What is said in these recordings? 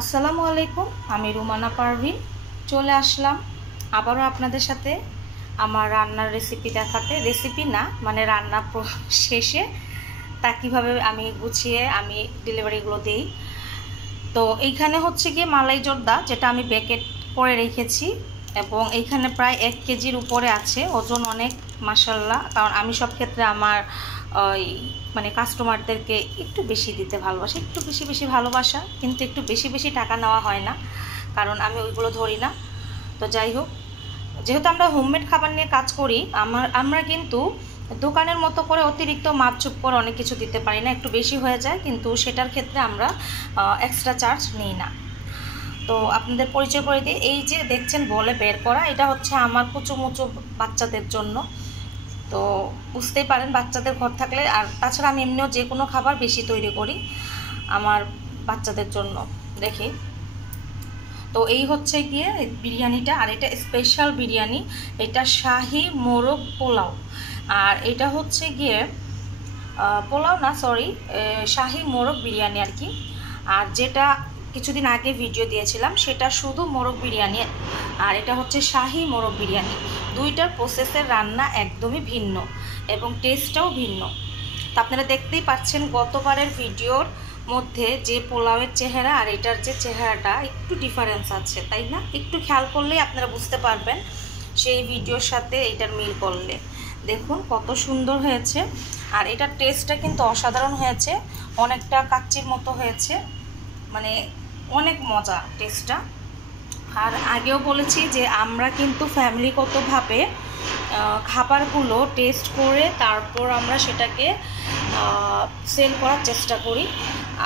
আসসালামু আলাইকুম, আমি রুমানা পারভিন চলে আসলাম আবারও আপনাদের সাথে আমার রান্নার রেসিপি দেখাতে। রেসিপি না, মানে রান্না শেষে তা কীভাবে আমি গুছিয়ে আমি ডেলিভারিগুলো দিই। তো এইখানে হচ্ছে গিয়ে মালাই জর্দা, যেটা আমি প্যাকেট করে রেখেছি, এবং এইখানে প্রায় 1 কেজির উপরে আছে, ওজন অনেক মাশাআল্লাহ। কারণ আমি সব ক্ষেত্রে আমার ওই মানে কাস্টমারদেরকে একটু বেশি দিতে ভালোবাসি, একটু বেশি ভালোবাসা, কিন্তু একটু বেশি টাকা নেওয়া হয় না, কারণ আমি ওইগুলো ধরি না। তো যাই হোক, যেহেতু আমরা হোমমেড খাবার নিয়ে কাজ করি, আমরা কিন্তু দোকানের মতো করে অতিরিক্ত মাপচুপ করে অনেক কিছু দিতে পারি না, একটু বেশি হয়ে যায়, কিন্তু সেটার ক্ষেত্রে আমরা এক্সট্রা চার্জ নিই না। তো আপনাদের পরিচয় করে দিই, এই যে দেখছেন বলে বের করা, এটা হচ্ছে আমার কুচুমুচু বাচ্চাদের জন্য। তো বুঝতেই পারেন বাচ্চাদের ঘর থাকলে, আর তাছাড়া আমি এমনিও যে কোনো খাবার বেশি তৈরি করি আমার বাচ্চাদের জন্য দেখি। তো এই হচ্ছে গিয়ে বিরিয়ানিটা, আর এটা স্পেশাল বিরিয়ানি, এটা শাহি মোরগ পোলাও। আর এটা হচ্ছে গিয়ে পোলাও না, সরি, শাহি মোরগ বিরিয়ানি আর কি। আর যেটা কিছুদিন আগে ভিডিও দিয়েছিলাম সেটা শুধু মোরগ বিরিয়ানি, আর এটা হচ্ছে শাহি মোরগ বিরিয়ানি। দুইটার প্রসেসের রান্না একদমই ভিন্ন এবং টেস্টটাও ভিন্ন। তো আপনারা দেখতেই পাচ্ছেন গতবারের ভিডিওর মধ্যে যে পোলাওয়ের চেহারা আর এটার যে চেহারাটা একটু ডিফারেন্স আছে, তাই না? একটু খেয়াল করলেই আপনারা বুঝতে পারবেন সেই ভিডিওর সাথে এটার মিল করলে। দেখুন কত সুন্দর হয়েছে, আর এটার টেস্টটা কিন্তু অসাধারণ হয়েছে, অনেকটা কাচ্চির মতো হয়েছে, মানে অনেক মজা টেস্টটা। আর আগেও বলেছি যে আমরা কিন্তু ফ্যামিলিগতভাবে খাবারগুলো টেস্ট করে তারপর আমরা সেটাকে সেল করার চেষ্টা করি।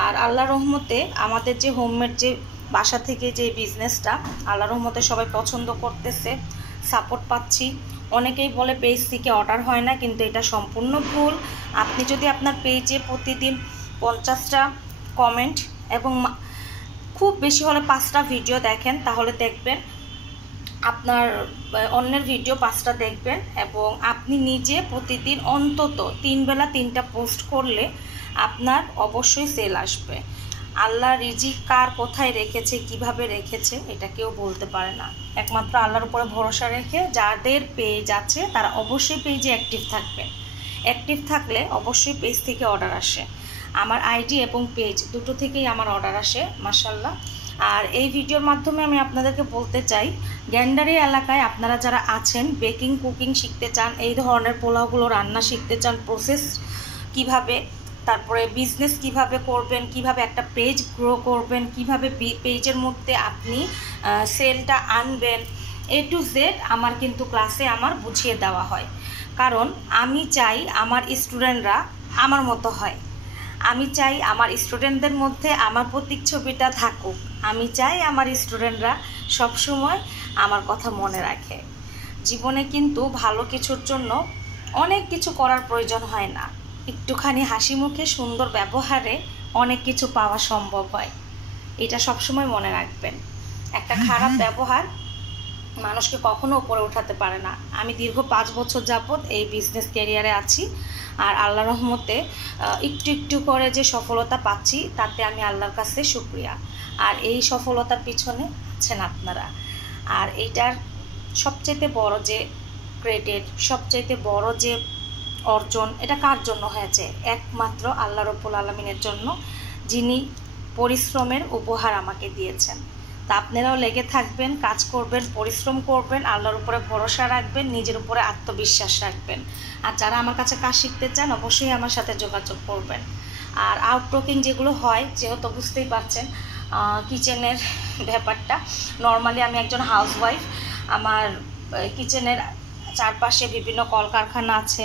আর আল্লাহর রহমতে আমাদের যে হোমমেড যে বাসা থেকে যে বিজনেসটা, আল্লাহর রহমতে সবাই পছন্দ করতেছে, সাপোর্ট পাচ্ছি। অনেকেই বলে পেজ থেকে অর্ডার হয় না, কিন্তু এটা সম্পূর্ণ ভুল। আপনি যদি আপনার পেজে প্রতিদিন 50টা কমেন্ট এবং খুব বেশি হলে 5টা ভিডিও দেখেন, তাহলে দেখবেন আপনার অন্যের ভিডিও 5টা দেখবেন, এবং আপনি নিজে প্রতিদিন অন্তত 3 বেলা 3টা পোস্ট করলে আপনার অবশ্যই সেল আসবে। আল্লাহ রিজিক কার কোথায় রেখেছে, কিভাবে রেখেছে, এটা কেউ বলতে পারে না। একমাত্র আল্লাহর উপরে ভরসা রেখে যাদের পেজ আছে তারা অবশ্যই পেজে অ্যাক্টিভ থাকবেন। অ্যাক্টিভ থাকলে অবশ্যই পেজ থেকে অর্ডার আসে। আমার আইডি এবং পেজ দুটো থেকেই আমার অর্ডার আসে মাশাআল্লাহ। আর এই ভিডিওর মাধ্যমে আমি আপনাদেরকে বলতে চাই, গ্যান্ডারি এলাকায় আপনারা যারা আছেন, বেকিং কুকিং শিখতে চান, এই ধরনের পোলাওগুলো রান্না শিখতে চান, প্রসেস কিভাবে, তারপরে বিজনেস কিভাবে করবেন, কিভাবে একটা পেজ গ্রো করবেন, কিভাবে পেজের মধ্যে আপনি সেলটা আনবেন, A to Z আমার কিন্তু ক্লাসে আমার বুঝিয়ে দেওয়া হয়। কারণ আমি চাই আমার স্টুডেন্টরা আমার মতো হয়, আমি চাই আমার স্টুডেন্টদের মধ্যে আমার প্রতিচ্ছবিটা থাকুক, আমি চাই আমার স্টুডেন্টরা সবসময় আমার কথা মনে রাখে। জীবনে কিন্তু ভালো কিছুর জন্য অনেক কিছু করার প্রয়োজন হয় না, একটুখানি হাসি মুখে সুন্দর ব্যবহারে অনেক কিছু পাওয়া সম্ভব হয়, এটা সবসময় মনে রাখবেন। একটা খারাপ ব্যবহার মানুষকে কখনো উপরে উঠাতে পারে না। আমি দীর্ঘ 5 বছর যাবৎ এই বিজনেস ক্যারিয়ারে আছি, আর আল্লাহর রহমতে একটু করে যে সফলতা পাচ্ছি তাতে আমি আল্লাহর কাছে শুকরিয়া। আর এই সফলতার পিছনে আছেন আপনারা। আর এইটার সবচাইতে বড় যে ক্রেডিট, সবচাইতে বড় যে অর্জন, এটা কার জন্য হয়েছে? একমাত্র আল্লাহ রাব্বুল আলামিনের জন্য, যিনি পরিশ্রমের উপহার আমাকে দিয়েছেন। তা আপনারাও লেগে থাকবেন, কাজ করবেন, পরিশ্রম করবেন, আল্লাহর উপরে ভরসা রাখবেন, নিজের উপরে আত্মবিশ্বাস রাখবেন। আর যারা আমার কাছে কাজ শিখতে চান অবশ্যই আমার সাথে যোগাযোগ করবেন। আর আউটটকিং যেগুলো হয়, যেহেতু বুঝতেই পারছেন কিচেনের ব্যাপারটা, নর্মালি আমি একজন হাউসওয়াইফ, আমার কিচেনের চারপাশে বিভিন্ন কলকারখানা আছে,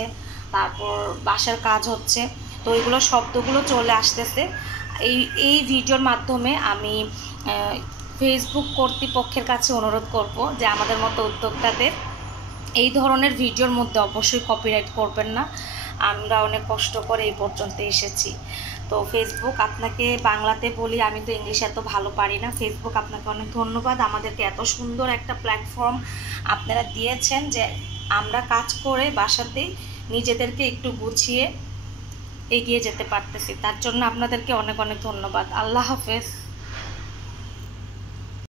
তারপর বাসার কাজ হচ্ছে, তো এইগুলো শব্দগুলো চলে আসতেছে। এই ভিডিওর মাধ্যমে আমি ফেসবুক কর্তৃপক্ষের কাছে অনুরোধ করব যে আমাদের মতো উদ্যোক্তাদের এই ধরনের ভিডিওর মধ্যে অবশ্যই কপিরাইট করবেন না। আমরা অনেক কষ্ট করে এই পর্যন্ত এসেছি। তো ফেসবুক আপনাকে বাংলাতে বলি, আমি তো ইংলিশ এত ভালো পারি না। ফেসবুক আপনাকে অনেক ধন্যবাদ, আমাদেরকে এত সুন্দর একটা প্ল্যাটফর্ম আপনারা দিয়েছেন যে আমরা কাজ করে বাসাতেই নিজেদেরকে একটু গুছিয়ে এগিয়ে যেতে পারতেছি। তার জন্য আপনাদেরকে অনেক ধন্যবাদ। আল্লাহ হাফেজ।